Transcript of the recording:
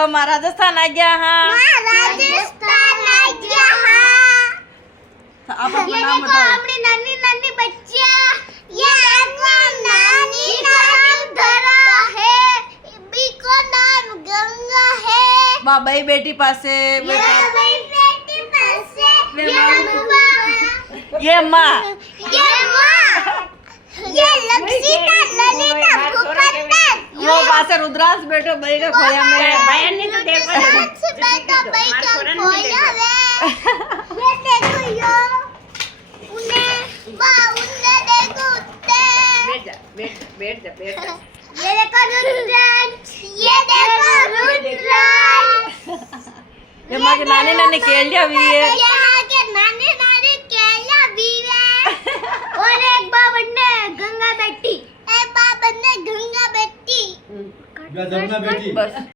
तो मैं राजस्थान आ गया हाँ। राजस्थान आ गया हाँ। आप अपना ये नाम देखो बताओ। हमने नानी नानी बच्चियाँ, ये देखो नानी का नाम धरा है, बी को नाम गंगा है। वाह भाई बेटी पासे ये बेटा। भाई बेटी पासे, ये ये माँ। माँ, ये माँ ये माँ, ये लक्षिता ललिता भूपंतर, वो पासे रुद्रांश बैठो भाई का खोया में। बहन ने तो देखो ना। रुद्रांश बेटा भाई का खोया है। ये देखो यो, उन्हें वाह उन्हें देखो उत्ते। बैठ जा। ये देखो रुद्रांश, ये देखो रुद्रांश। ये माँ की नानी नानी केलिया भी है। ये माँ के नानी नानी केला भी है। और एक बाबा ने गंगा बेटी, एक बाबा ने गंगा बेटी। या जमुना बेटी। बस